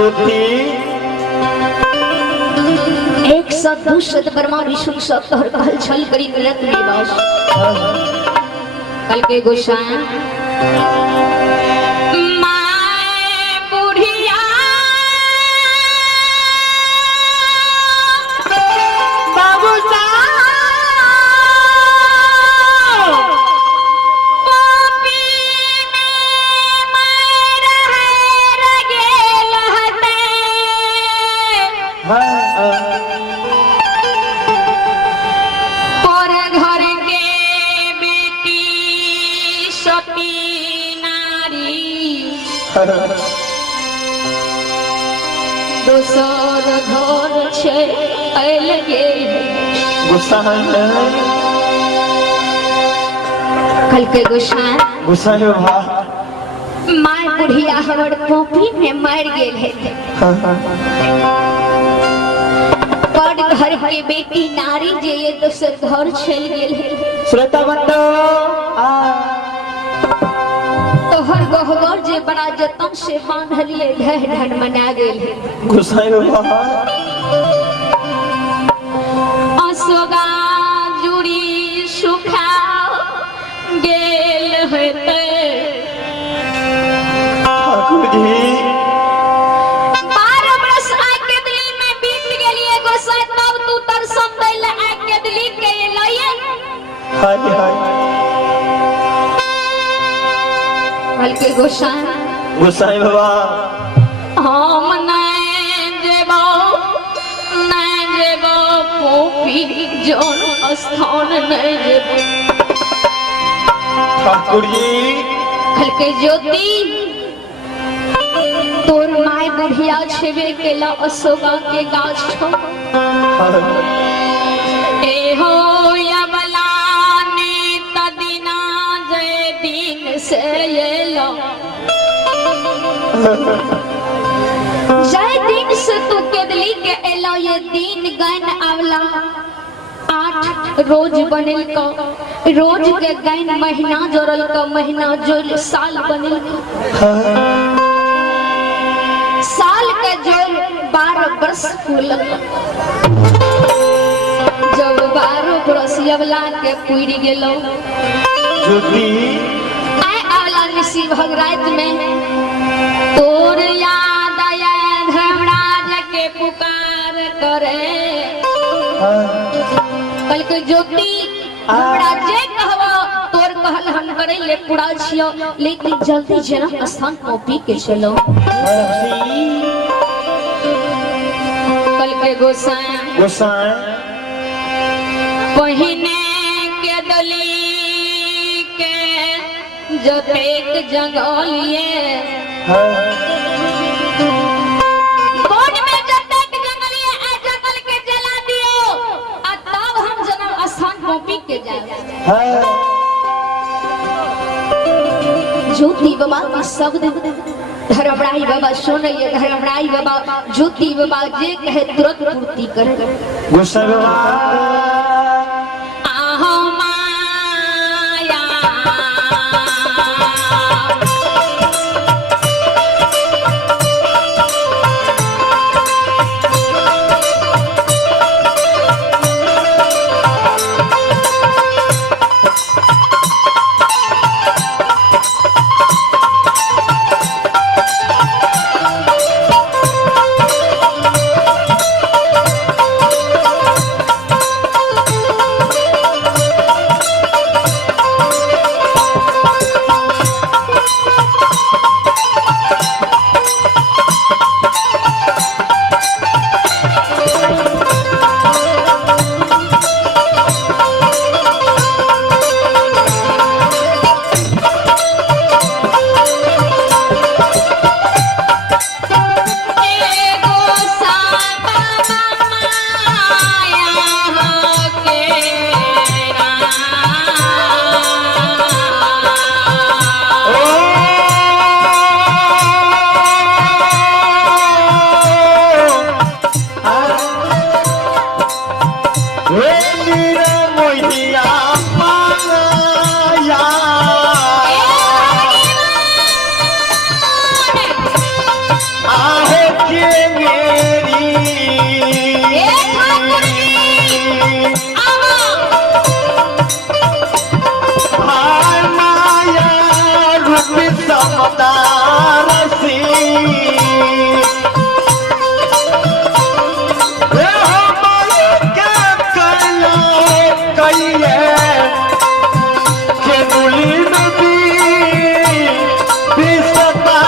ज्योति 102 ब्रह्मा विष्णु सब तोहर कहल छल करी नृत्य दिवस कल के गोसाई दोसर घर छे अलगे गोसाई कल के गोसाई बाबा माय बुढ़िया हमर पोपी में मर गेल है बड़ घर के बेटी नारी जे ये दोसर घर चल गेल है श्वेता बंडो तोहर गहगर जे बड़ा जतन से बांधलिए ढह ढन मना गेल है गोसाई बाबा असोगा जुड़ी सुखा गेल है ठाकुर जी 12 बरस आग के दिली में बीत गेलिए गोसाई तब तू तरसम दैल आग के दिली के लइए हाय हाय हल्के गोसाई बाबा हम नहीं जेबो पोपी जोन स्थान नहीं जेबो ठाकुर जी हल्के ज्योति तोर माय बुढ़िया छेबे केला अशोका के गाछ छो ए हो यबला ने तदिना जे दिन से येलो जय दिन से तू केदली के एलो ये दिन गन आवला 8 रोज बनिल का रोज के गन महीना जोड़ल का महीना जोड़ साल बनिल का साल के जोड़ 12 वर्ष फूलल जब 12 वर्ष अवला के पूरी गेलो ज्योति आय अवला निसी भगरात में तोर याद आया धर्मराज के पुकार करे कल के ज्योति हमरा जे कहबो तोर कहल हम करे ले पूरा छियो लेकिन जल्दी जन्म स्थान कॉपी के चलो कल के गोसाई पहिने के दली के जपेक जंगलिए कौन में जपेक जंगलिए आ जंगल के जला दियो आ तब हम जन्म स्थान कॉपी के जाए ज्योति बाबा के शब्द धर्मराई बाबा सुनिए धर्मराई बाबा ज्योति बाबा जे कहे तुरंत पूर्ति करे गोसाई बाबा आहो माया आहो कैले के दुली नदी विस्तार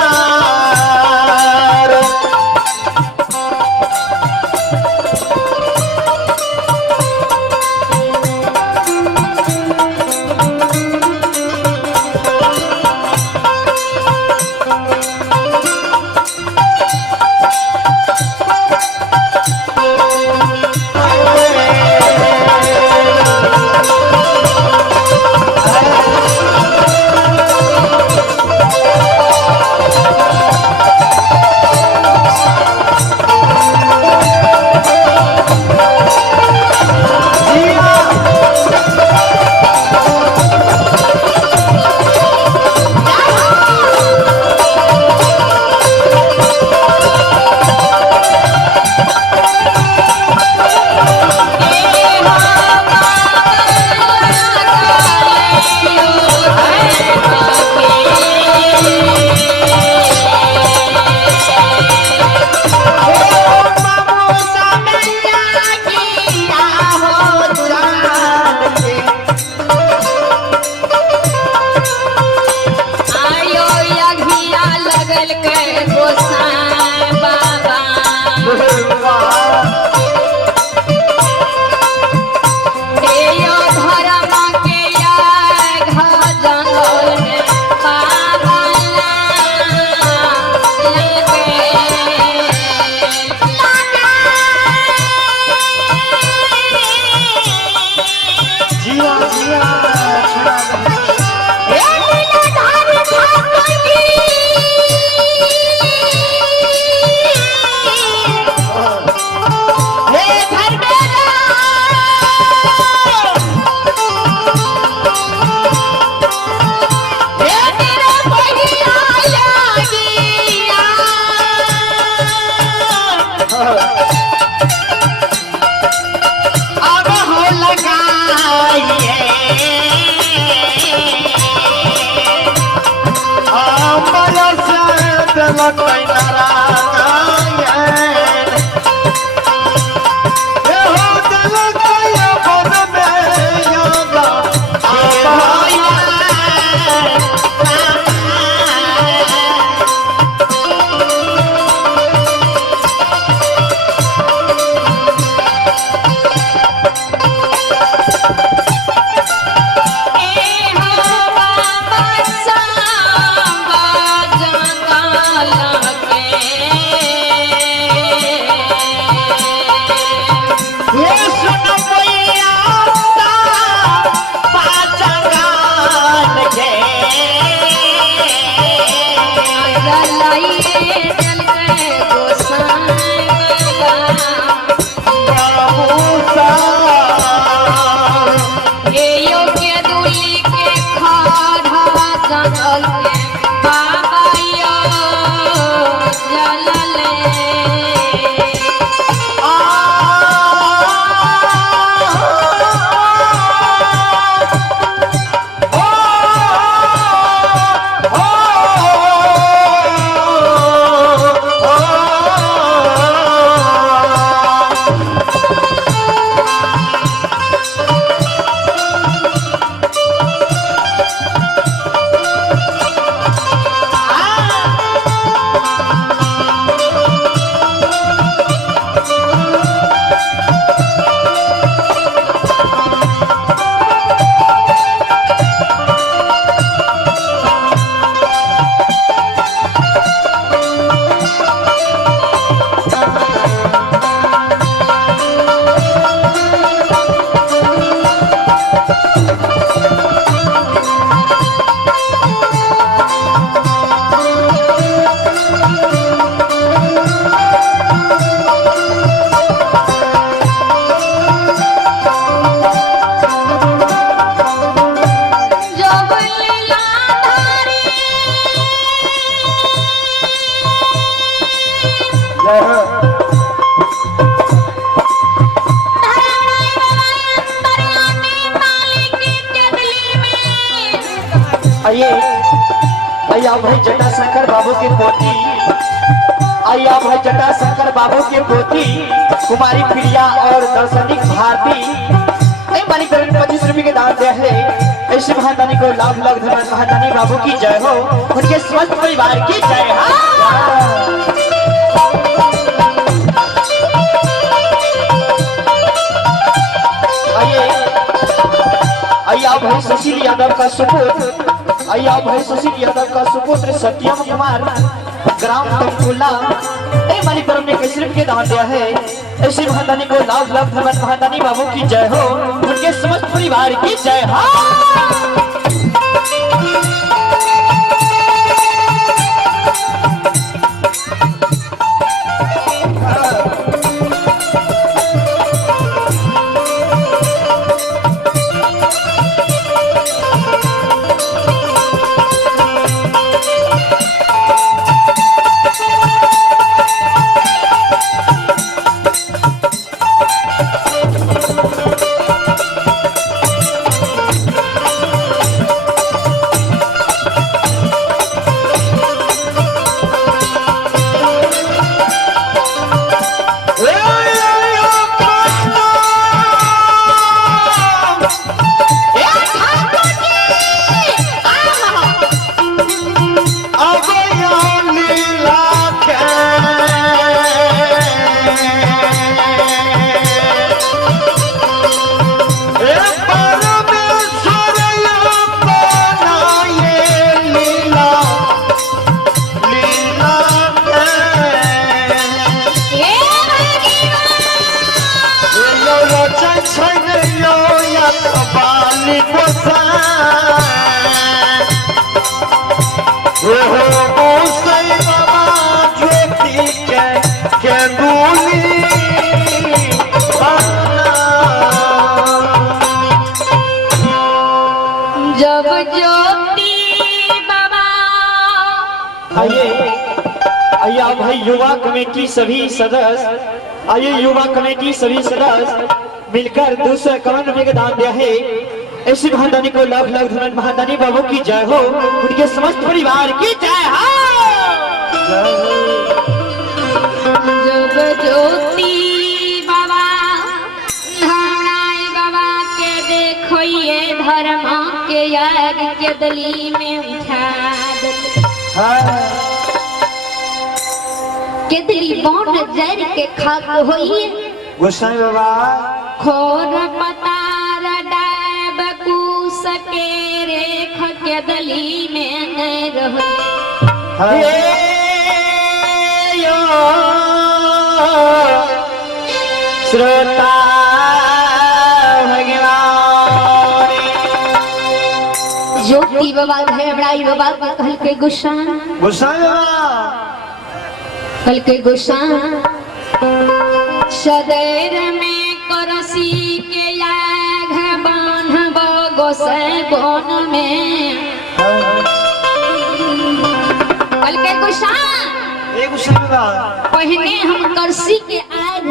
आइए आइए आप भाई जटाशंकर बाबू की पोती, आइए आप भाई जटाशंकर बाबू की पोती कुमारी प्रिया और दर्शनिक भारती बड़ी 25 रुपए के दान दिया है। ऐसे महादानी को लाभ लाख धन्यवाद। महादानी बाबू की जय हो, उनके समस्त परिवार की जय हो। आइए आइए भाई सुशील यादव का सुपुत्र, आइए भाई सुशील यादव का सुपुत्र सत्यम कुमार ग्राम तमकुला वाली तरफ ने 21 रुपए के दान दिया है। ऐसे महादानी को लाभ लाख धन्यवाद। महादानी बाबू की जय हो, उनके समस्त परिवार की जय हो। जब ज्योति बाबा आइए आइए आप भाई युवा कमेटी सभी सदस्य, आइए युवा कमेटी सभी सदस्य मिलकर 251 रुपए का दान दिया है। ऐसे महादानी को लाख लाख धन्यवाद। महादानी बाबू की जय हो, उनके समस्त परिवार की जय हो। जब ज्योति बाबा धरणाई बाबा के देखो ये धर्म के याग के दली में उठा केदली बौन जर के खाक होइए गोसाई बाबा खोर पतार डाब कूस के रेख के दली में नहीं रहो। श्रोता भगवान ज्योति बाबा धरणाई बाबा कल के गुस्सा गोसाई बाबा कल के गुस्सा सदैर में करसी के याग बान्हब गोसाई बोन में कल के गुस्सा पहने हम करसी के आग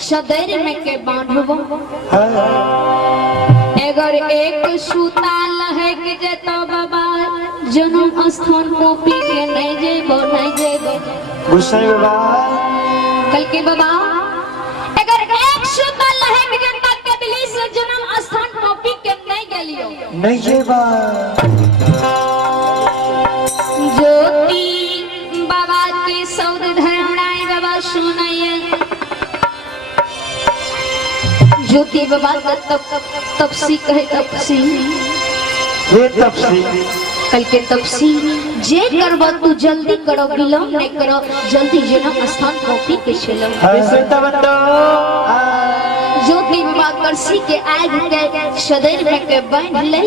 सदैर में के बांधब अगर एक सूता लहक जतो बाबा जन्म स्थान कॉपी के नहीं जेबो नहीं जेबो गोसाई बाबा कल के बाबा अगर एक सूता लहक जता कदली से जन्म स्थान कॉपी के नहीं गलियो नहीं जेबा ज्योति बाबा के सौद धरणाई बाबा सुनाइए ज्योति बाबा तपसी कहे तपसी ये तपसी कल के तपसी जे करबो तू जल्दी करो विलंब नहीं करो जल्दी जन्म स्थान कॉपी के चलो सुनता बंदो ज्योति बाबा करसी के आग के सदैर में के बांध ले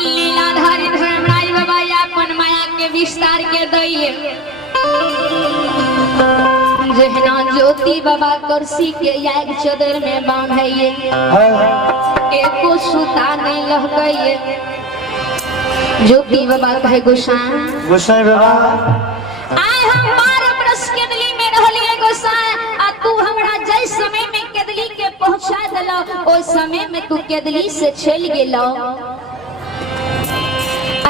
लीलाधारी धर्मराज बाबा अपन माया के विस्तार के दैले जहना ज्योति बाबा करसी के याग चदर में बांधइए एको सूता नहीं लह गइए ज्योति बाबा कहे गोसाई बाबा आय हम 12 बरस केदली में रहलिए गोसाई आ तू हमरा जय समय में केदली के पहुंचा देलो ओ समय में तू केदली से चल गेलो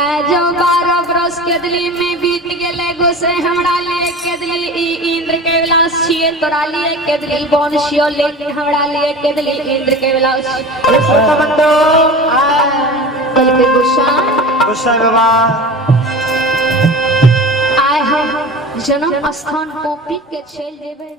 आज 12 बरस बरस केदली में बीत गेले गोसे हमरा लिए केदली ई इंद्र के विलास छिए तोरा लिए केदली बन छियो लेकिन हमरा लिए केदली इंद्र के विलास बंदो कल के गुस्सा गुस्सा बाबा आए हम जन्म स्थान कॉपी के छेल देवे